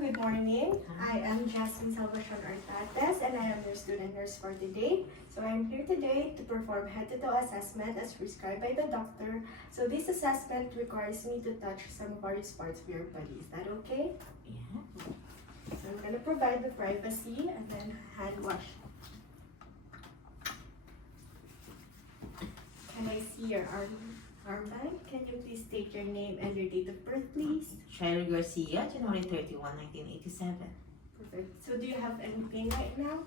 good morning. I am Jasmine Salvacion Artates and I am your student nurse for today. So I am here today to perform head-to-toe assessment as prescribed by the doctor. So this assessment requires me to touch some various parts of your body. Is that okay? Yeah. So I'm going to provide the privacy and then hand wash. Can I see your armband? Can you please state your name and your date of birth, please? Cheryl Garcia, January 31, 1987. Perfect. So do you have any pain right now?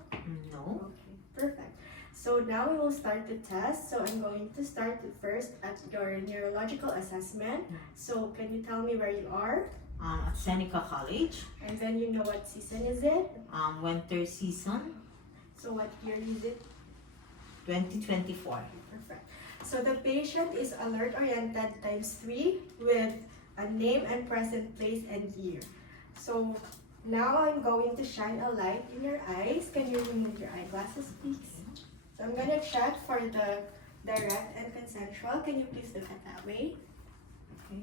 No. Okay, perfect. So now we will start the test. So I'm going to start first at your neurological assessment. So can you tell me where you are? At Seneca College. And then you know what season is it? Winter season. So what year is it? 2024. Perfect. So the patient is alert-oriented ×3 with a name and present place and year. So now I'm going to shine a light in your eyes. Can you remove your eyeglasses, please? So I'm going to check for the direct and consensual. Can you please look at that way? Okay.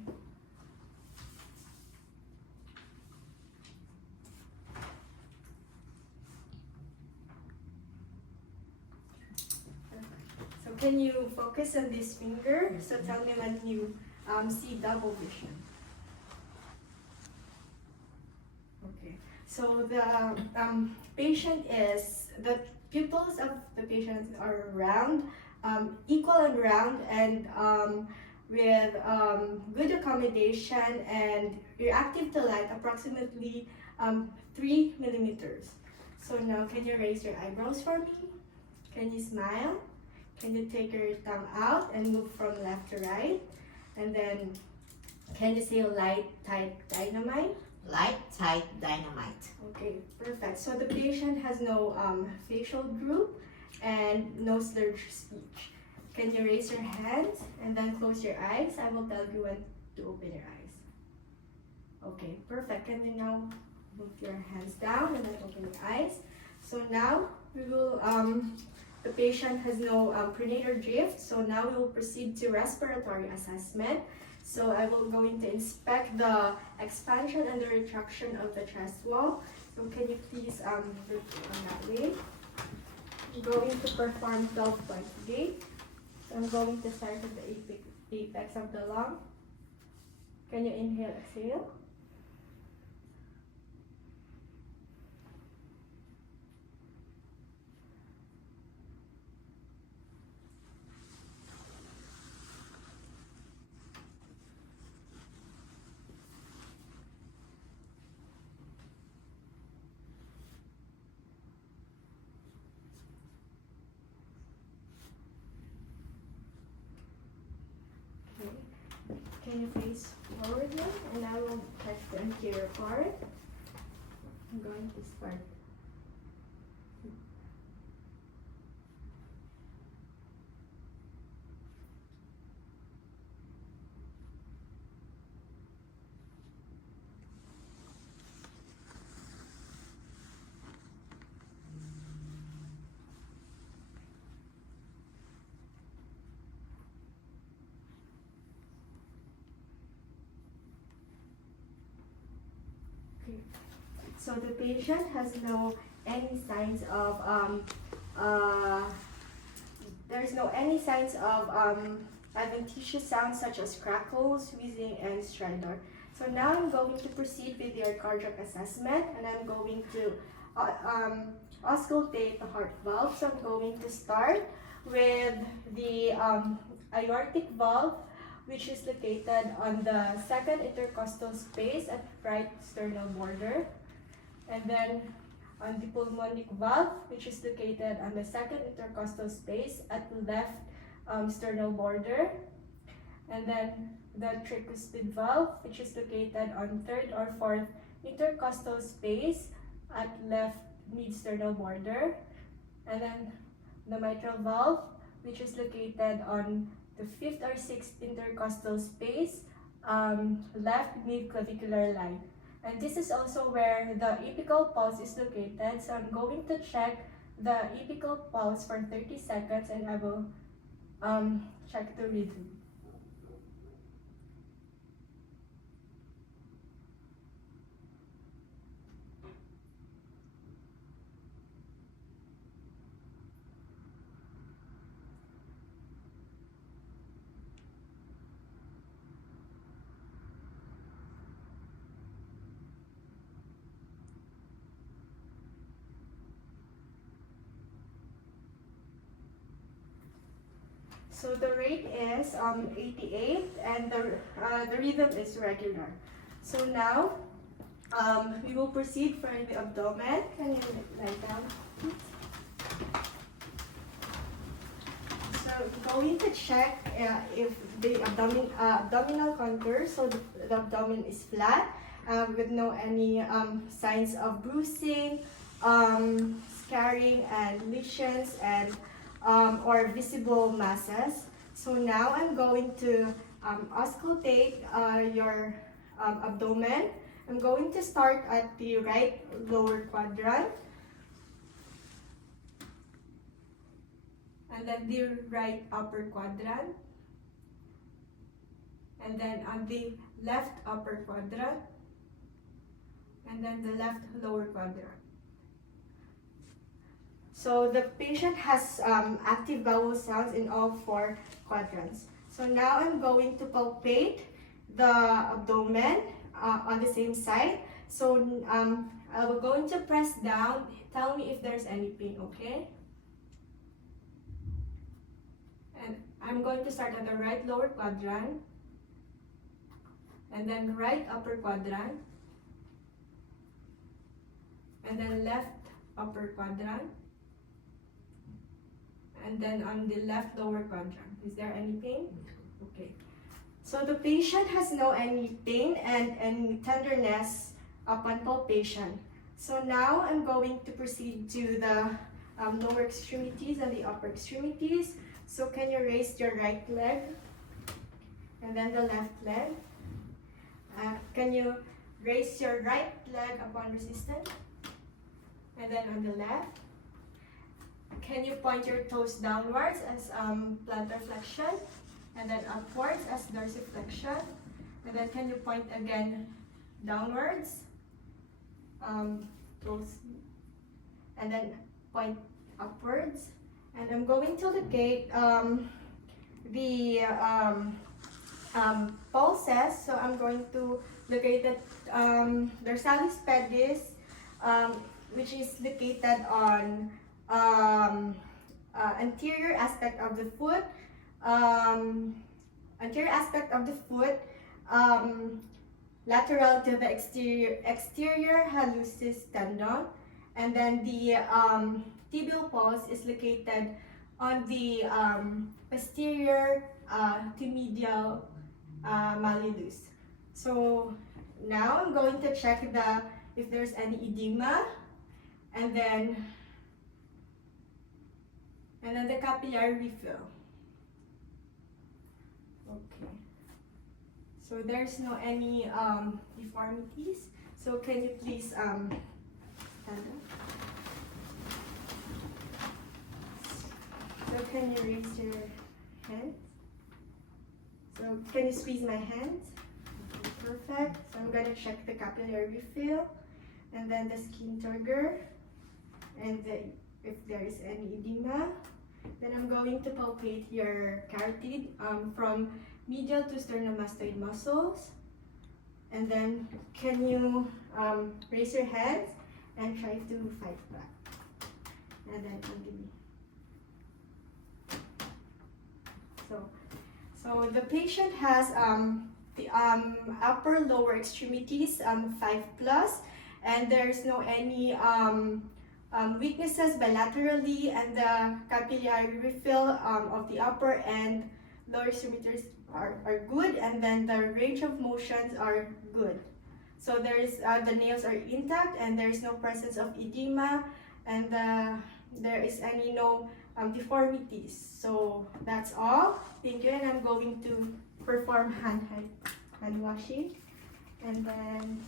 So can you focus on this finger? So tell me when you see double vision. Okay. So the the pupils of the patient are round, equal and round, and with good accommodation and reactive to light, approximately 3 millimeters. So now can you raise your eyebrows for me? Can you smile? Can you take your tongue out and move from left to right? And then, can you say light, tight, dynamite? Light, tight, dynamite. Okay, perfect. So the patient has no facial droop and no slurred speech. Can you raise your hands and then close your eyes? I will tell you when to open your eyes. Okay, perfect. Can you now move your hands down and then open your eyes? So now we will the patient has no prenatal drift, so now we will proceed to respiratory assessment. So I will going to inspect the expansion and the retraction of the chest wall. So can you please look on that way? I'm going to perform 12 points today. So I'm going to start at the apex of the lung. Can you inhale, exhale? Can you face forward now? And I will touch the anterior part. I'm going to start. So the patient has no any signs of there's no any signs of adventitious sounds such as crackles, wheezing, and stridor. So now I'm going to proceed with your cardiac assessment, and I'm going to auscultate the heart valve. So I'm going to start with the aortic valve, which is located on the second intercostal space at right sternal border. And then on the pulmonic valve, which is located on the second intercostal space at left sternal border. And then the tricuspid valve, which is located on third or fourth intercostal space at left mid-sternal border. And then the mitral valve, which is located on the fifth or sixth intercostal space, left mid-clavicular line. And this is also where the apical pulse is located. So I'm going to check the apical pulse for 30 seconds and I will check the rhythm. So the rate is 88 and the rhythm is regular. So now we will proceed for the abdomen. Can you lie down, please? So going to check if the abdominal contour, so the abdomen is flat with no any signs of bruising, scarring and lesions and or visible masses. So now I'm going to auscultate your abdomen. I'm going to start at the right lower quadrant. And then the right upper quadrant. And then on the left upper quadrant. And then the left lower quadrant. So the patient has active bowel sounds in all 4 quadrants. So now I'm going to palpate the abdomen on the same side. So I'm going to press down. Tell me if there's any pain, okay? And I'm going to start at the right lower quadrant. And then right upper quadrant. And then left upper quadrant. And then on the left lower quadrant. Is there any pain? Okay. So the patient has no any pain and any tenderness upon palpation. So now I'm going to proceed to the lower extremities and the upper extremities. So can you raise your right leg? And then the left leg. Can you raise your right leg upon resistance? And then on the left. Can you point your toes downwards as plantar flexion? And then upwards as dorsiflexion. And then can you point again downwards? Toes. And then point upwards. And I'm going to locate the pulses. So I'm going to locate the dorsalis pedis, which is located on anterior aspect of the foot, lateral to the exterior hallucis tendon, and then the tibial pulse is located on the posterior to medial malleolus. So now I'm going to check if there's any edema, and then the capillary refill. Okay. So there's no any deformities. So can you please stand up? So can you raise your hands? So can you squeeze my hands? Okay, perfect. So I'm gonna check the capillary refill, and then the skin turgor, and if there is any edema. Then I'm going to palpate your carotid from medial to sternomastoid muscles. And then can you raise your hands and try to fight back. And then give me. So the patient has the upper lower extremities 5+, and there's no any weaknesses bilaterally, and the capillary refill of the upper and lower extremities are good, and then the range of motions are good. So there is the nails are intact, and there is no presence of edema, and there is no deformities. So that's all. Thank you, and I'm going to perform hand washing, and then